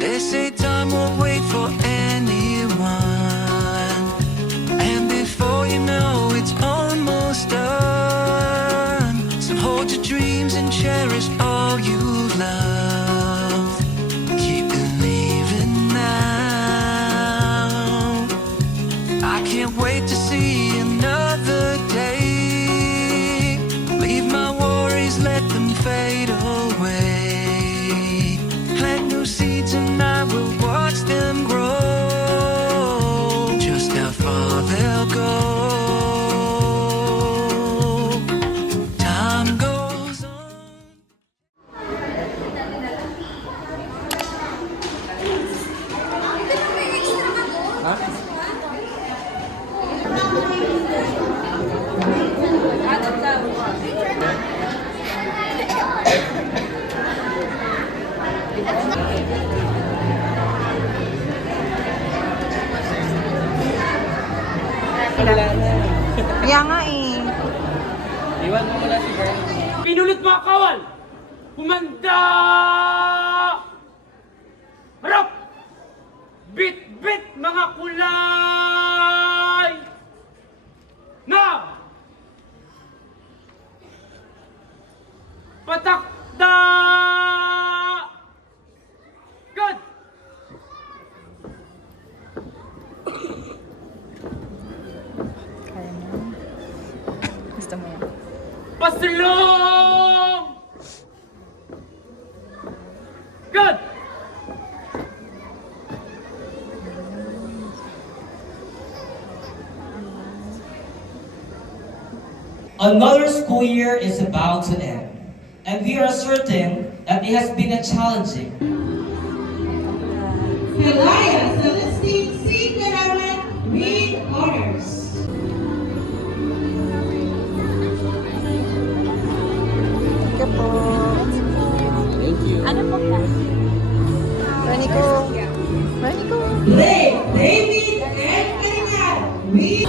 They say time won't wait for anyone, and before you know it's almost done. So hold your dreams and cherish all you love. Keep believing now. I can't wait to see another day. Leave my worries, let them fade away. Plant new seeds and I will watch them grow. Just how far they'll go. Time goes on. Kaya nga eh. Iwan mo muna si Bern. Pinulit mga kawal! Humanda! Harap! Bit-bit mga kulay! Na! Patakda! Good! Kaya mo. Gusto mo yan. Pasilong! Good! Another school year is about to end, and we are certain that it has been a challenging. Kalaya Celestine C. Karaman, Read Honors. Thank you po. Thank you. Ano po ka? Ranico. Ranico. Blake David and Karingan, Read.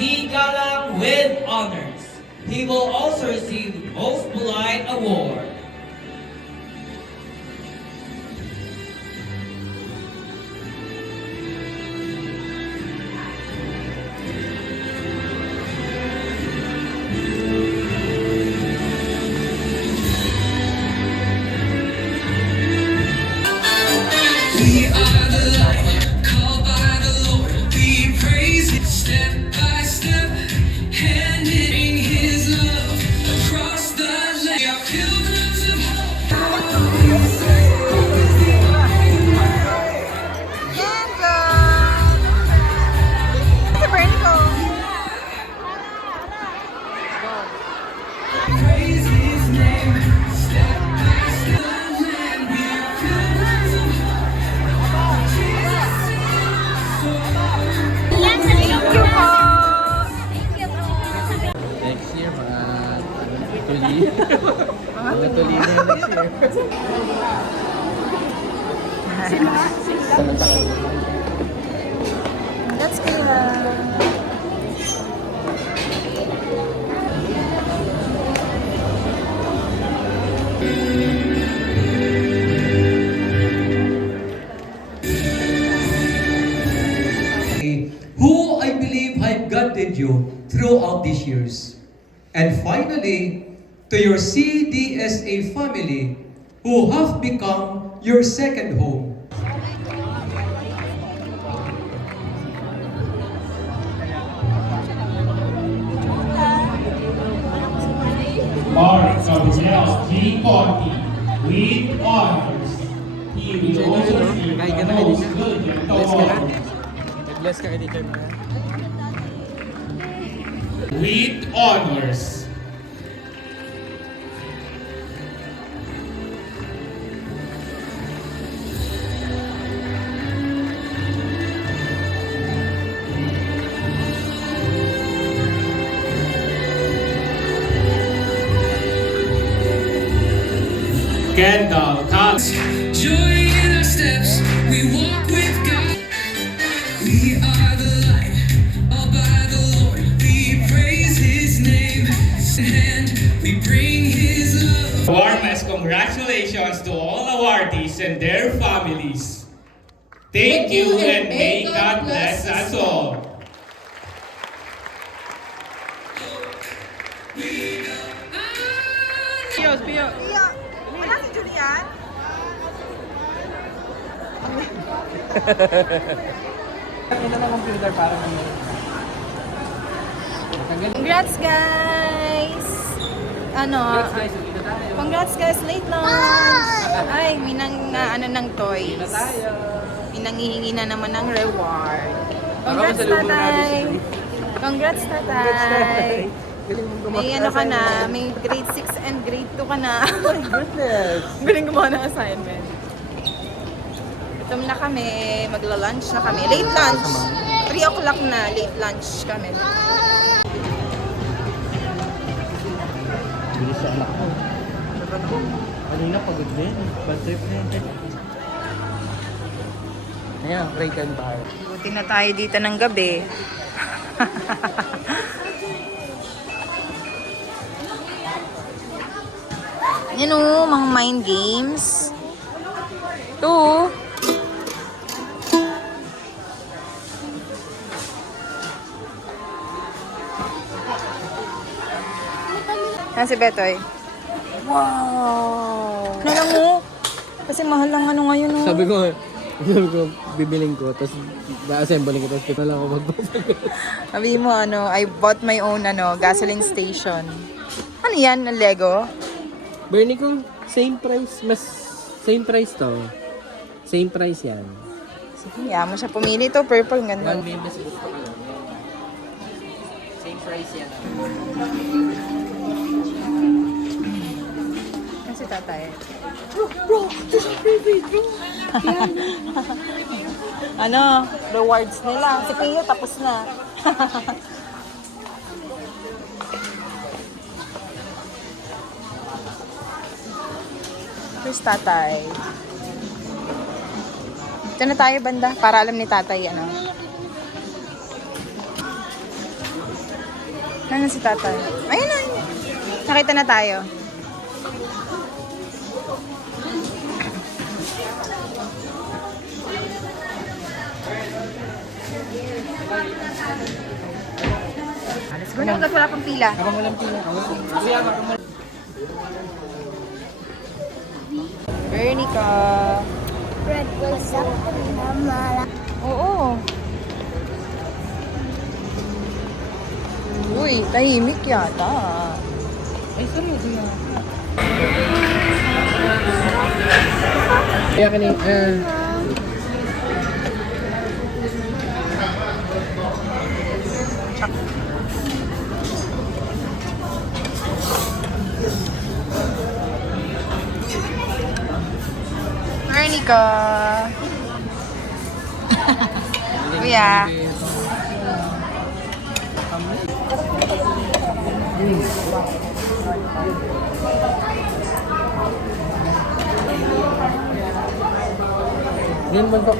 C. Galang with honors. He will also receive the Most Polite Award. We are the light, called by the Lord. We praise it step by step, handing His love across the land. We are pilgrims of hope. Kenzo! Si Ranico. Praise His name, step by step. Land. We are pilgrims of Thank you po. Next year, mga tuli. Mga tuli na next year. That's good. Who I believe have guided you throughout these years. And finally, to your CDSA family who have become your second home. 2040 with honors. He will also receive Kahit ka the na kay most teacher. brilliant Bless ka na. award. Bless ka kay teacher mo. With honors. Kendall Collins. Joy in our steps, we walk with God. We are the light, all by the Lord. We praise His name, and we bring His love. Warmest congratulations to all awardees and their families. Thank you and may God bless us all. Pio, Pio. Iya. Wala si Julian? Ito na computer para naman. Congrats, guys! Ano? Guys, dito tayo. Congrats, guys! Late lunch! Ay, may ano ng toys. Dito tayo. May nangihingi na naman ng reward. Baka Congrats, masalubong natin tatay! si Congrats, tatay! Galing mong gumawa May ng ano ka na, assignment. may grade 6 and grade 2 ka na. Goodness. Galing gumawa ng assignment. Gutom na kami, magla-lunch na kami. Late lunch. 3 o'clock na, late lunch kami. Bilis sa anak ko. Kanina pagod din. Bad trip na yun. Ayan, break and tayo. Buti na tayo dito ng gabi. Yan o, mga mind games. Ito. Yan si Betoy. Wow! Ano lang mo? Kasi mahal lang ano ngayon o. Sabi ko, bibiling ko, tapos ba-assembling ko, tapos kita lang ako magbasag. Sabi mo ano, I bought my own gasoline station. Ano yan? Lego? Bernie ko, same price, same price to. Same price yan. Sige, mo siya pumili to. Purple, ganda. One members book ko lang. Same price yan. Yan si tatay. Ano? Rewards nila. Si Pio tapos na. Where's tatay? Ito na tayo banda para alam ni tatay ano. Ano si tatay? Ayun na. Nakita na tayo. Let's go na. Wala pang pila. Habang walang pila, Bernie ka. Red was up mama. Oo. Uy, tahimik yata. Ay, seryoso yan. Kaya kanin, Bernie ka. Kuya. Yan man po.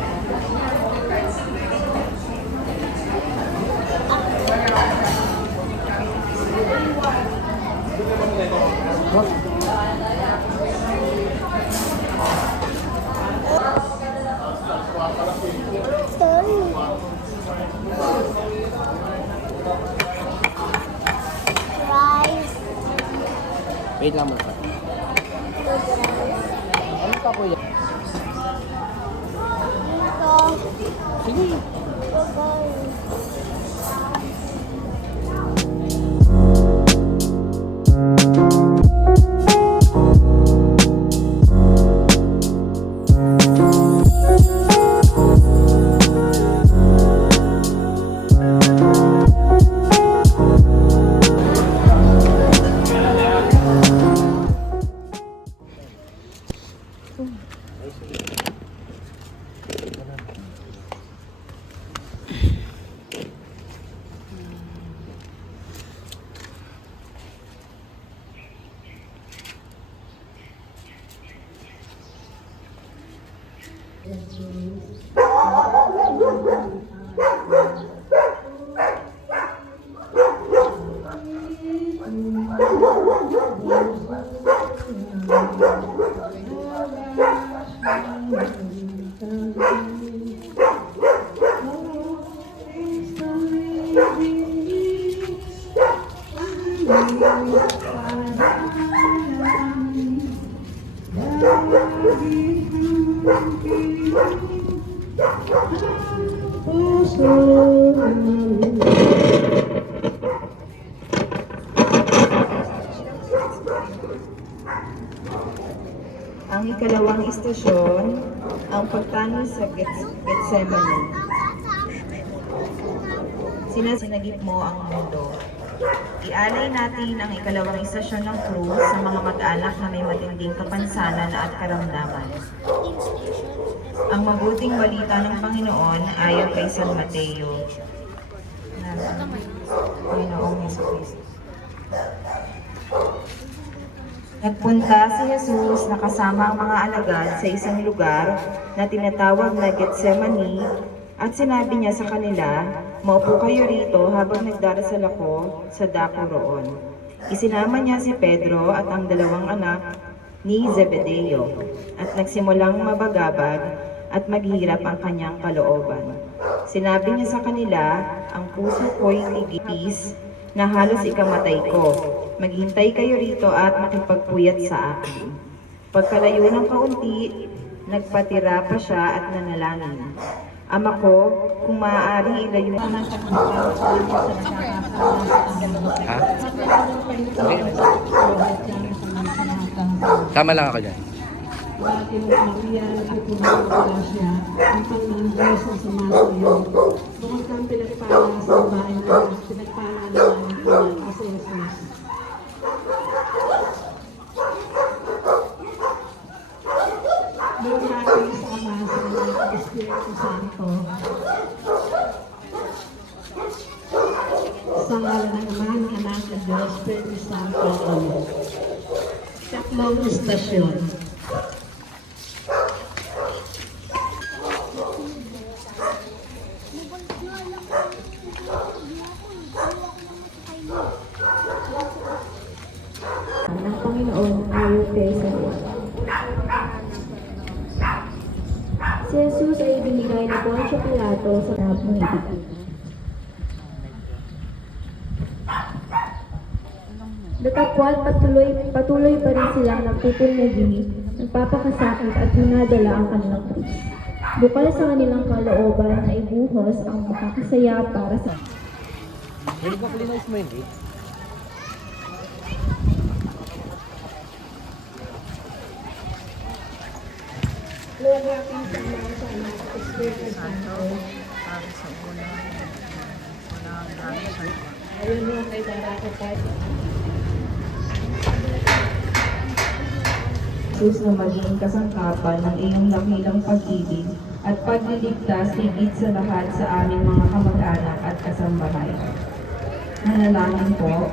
Rice. Wait lang mo. Ano pa kuya? Ito. Sige. Ito. Ang ikalawang istasyon, ang pagtanong sa Getsemani. Sinagip mo ang mundo. Ialay natin ang ikalawang istasyon ng krus sa mga mag-anak na may matinding kapansanan at karamdaman. Ang mabuting balita ng Panginoon ayon kay San Mateo. Panginoong Jesucristo. Nagpunta si Jesus na kasama ang mga alagad sa isang lugar na tinatawag na Getsemani at sinabi niya sa kanila, "Maupo kayo rito habang nagdarasal ako sa dako roon." Isinama niya si Pedro at ang dalawang anak ni Zebedeo at nagsimulang mabagabag at maghirap ang kanyang kalooban. Sinabi niya sa kanila, "Ang puso ko'y tigis na halos ikamatay ko. Maghintay kayo rito at makipagpuyat sa akin." Pagkalayo ng kaunti, nagpatira pa siya at nanalangin. "Ama ko, kung maaari ilayo Ha? Tama lang ako dyan. Maria at Gracia, ang Panginoon Diyos ang sumasayo. Bukod kang pinagpala sa babae na pinagpala naman ang Panginoon kasi Jesus. Doon natin sa Ama, sa Anak at Espiritu Santo. Sa ngalan ng Ama, ng Anak at Diyos, Espiritu Santo. Amen. Tatlong istasyon. ng Panginoon ayon kay San Juan. Si Jesus ay binigay ni Poncio Pilato sa tahap ng ibig. Datapwat patuloy pa rin silang nagtutunagi, nagpapakasakit at dinadala ang kanilang krus. Bukal sa kanilang kalooban ay buhos ang makakasaya para sa Lord, aking sa mga sa Anak at Espiritu Santo. Ayun mo kay Daraka tayo. Jesus na maging kasangkapan ng iyong dakilang pag-ibig at pagliligtas higit sa lahat sa aming mga kamag-anak at kasambahay. Nanalangin po.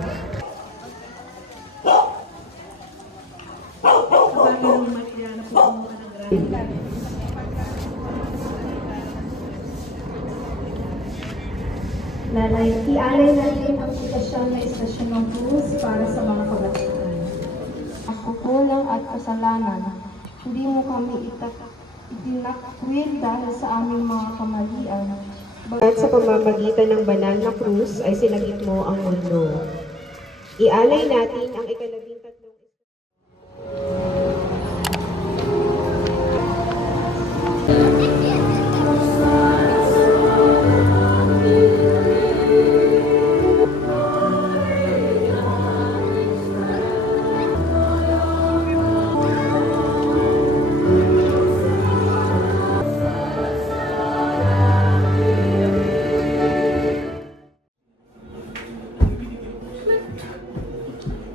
Panginoong Maria na po mo ng grabe. Nanay, ialay natin ang sitwasyon na istasyon ng krus para sa mga kabataan. Ang kukulang at kasalanan, hindi mo kami itinakwil dahil sa aming mga kamalian. At sa pamamagitan ng banal na krus ay sinagip mo ang mundo. Ialay natin ang ika-13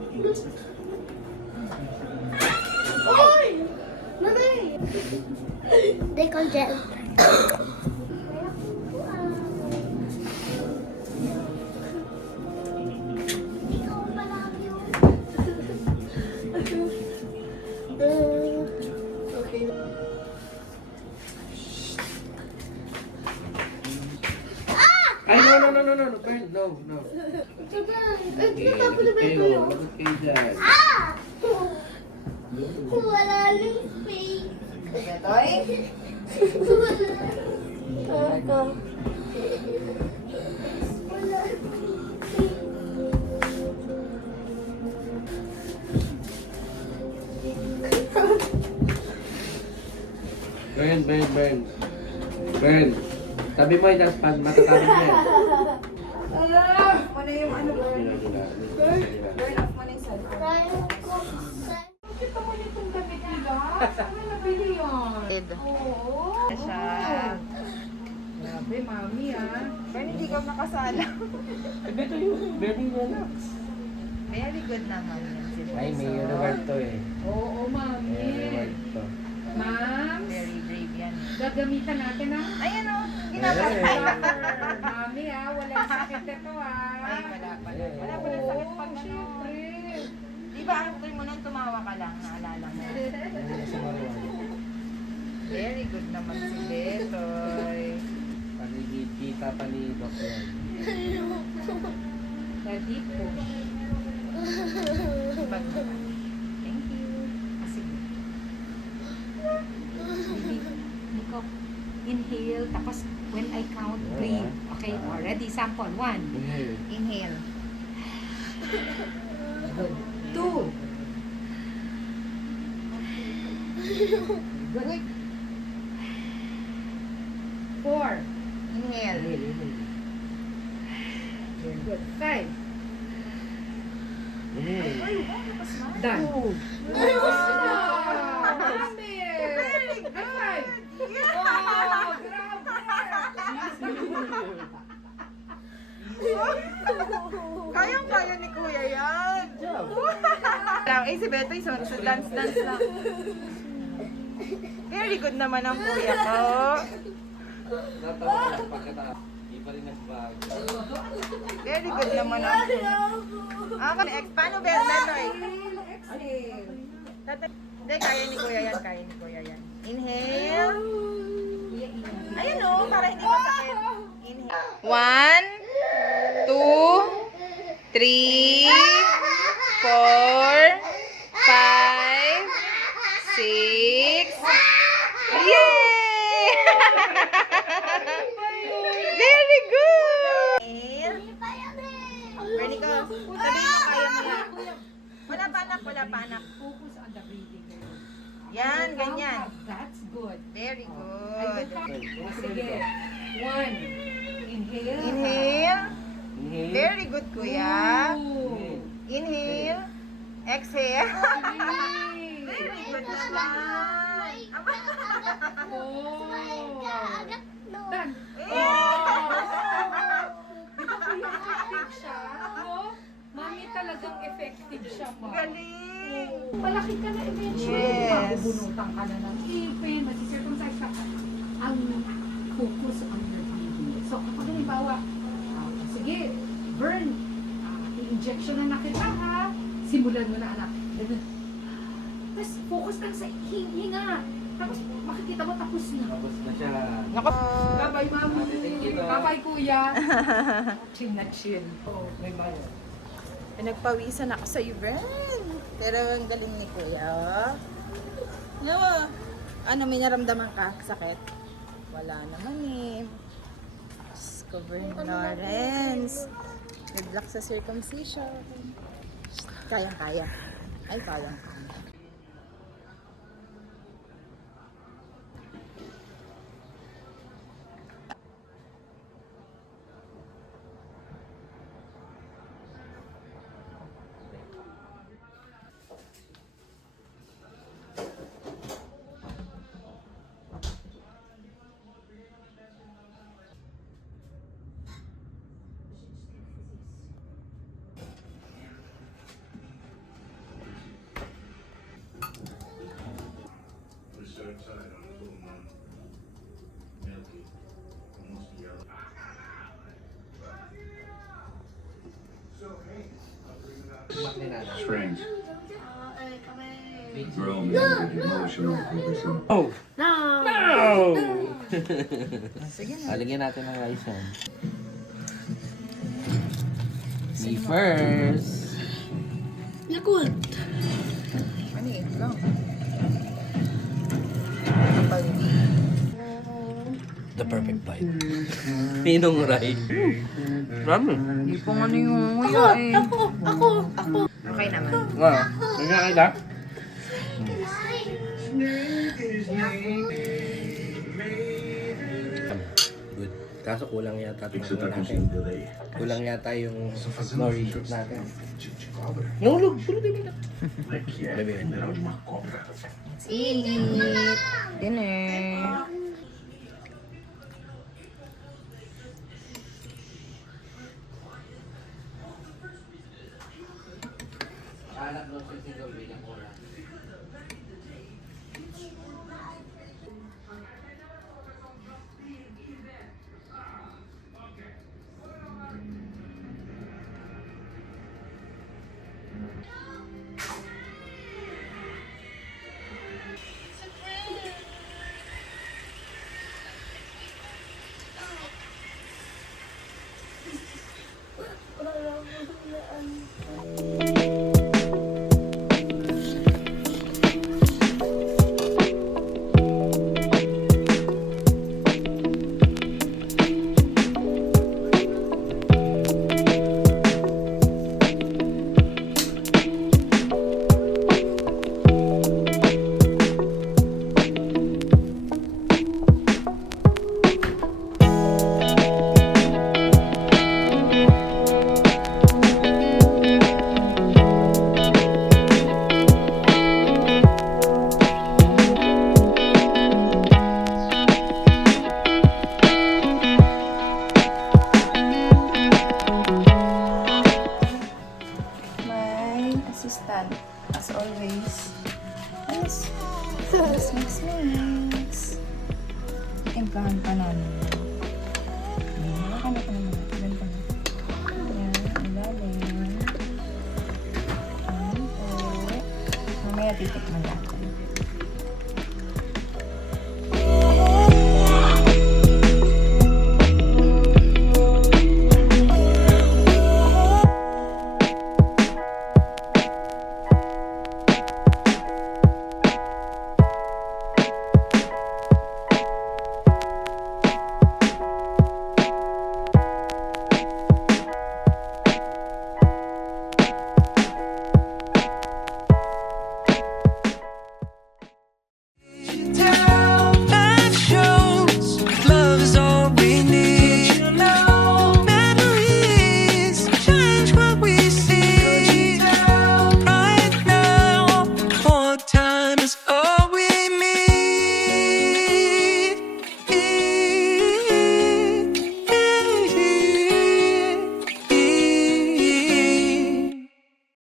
Ang no, no. Okay, lagot kayo. Lagot kayo dyan. Wala limping. Betoy? Burn. Burn. Tabi mo yung matatabi mo yan. Muna yung ano ba? Burn off mo na yung cellphone. Kita mo nitong damit nila? Saan mo nabili yun? Oo. Siya. Grabe, mami ah. Burn, hindi ka nakasala. Dito yung baby niya na. Very good naman yan si Ay, may Bunso. reward to eh. Oo, mami. May reward to. Ma'am, Very brave yan. gagamitan natin ah. Ayan o, ginagaya. Mami ah, walang sakit ito ah. Ay, wala pala. Wala pala sakit pag ano. Siyempre. Di ba after mo nang tumawa ka lang, naalala mo? Hindi na si Marwan. Very good naman si Betoy. Kita pa ni Doc yan. Daddy po. Bag naman. Thank you. Sige. Baby, Nico, inhale, tapos when I count, breathe. Okay, ready? Sample. 1. Inhale. Good. 2. Good. 4. Inhale. Very good. 5. Done. Mami! High five! Wow! Grabe! Kayang-kaya ni Kuya yan. Lang, si Betoy, so dance lang. Very good naman ang kuya ko. Natawa ka lang pagkatapos. Hindi pa rin nagbago. Very good naman ang kuya. Paano Betoy? Hindi, kaya ni Kuya yan. Inhale. Ayun o, para hindi masakit. Inhale. 1, 2, 3, 4, 5, 6. Yay! Very good! Bernie ko, sabihin mo kaya mo yan. Wala pa anak. Focus on the breathing. Yan, ganyan. That's good. Very I good. will count. Sige. 1. Inhale. Inhale. Inhale. Very good, kuya. 2. Inhale. Exhale. Very Very good naman. 4. Done. Di ba kuya effective siya? No? Mami talagang effective siya, ma. Galing. Malaki ka na eventually. Yes. Mabubunutan ka na ng ipin, masisircumcise ka. Ang focus on your breathing. So, kapag halimbawa, sige, burn, i-injection na kita ha. Simulan mo na anak. Ganun. Tapos focus lang sa hinga. Tapos makikita mo tapos na. Tapos na siya. Bye-bye, mami. Thank you, Doc. Bye-bye, kuya. Chill na chill. Oh, may bayo. Nagpawisan ako sa event. Pero ang galing ni kuya. No, ano, may naramdaman ka? Sakit? Wala naman eh. Discover ni Lawrence. Good luck sa circumcision. Kayang-kaya. Ay, kayang-kaya. Strange. Girl, man, emotional person. Oh! No! Alagyan natin ng rice yan. Me first. Yakult. Maliit lang. The perfect bite. Ninong Rai. Rami. Hindi po nga yung nguya eh. Ako. Okay naman. Nagkakain ka? Good. Kaso kulang yata Fix it itong ako natin. sa delay. Kulang yata yung nori shoot natin. Nulog! Tulog din na. Bebe. Init. Dinner. Assistant, as always. Mix. Timplahan pa namin. Nakakana pa naman. Ganito na. Ayan, ilalim. Ayan po. Mamaya titikman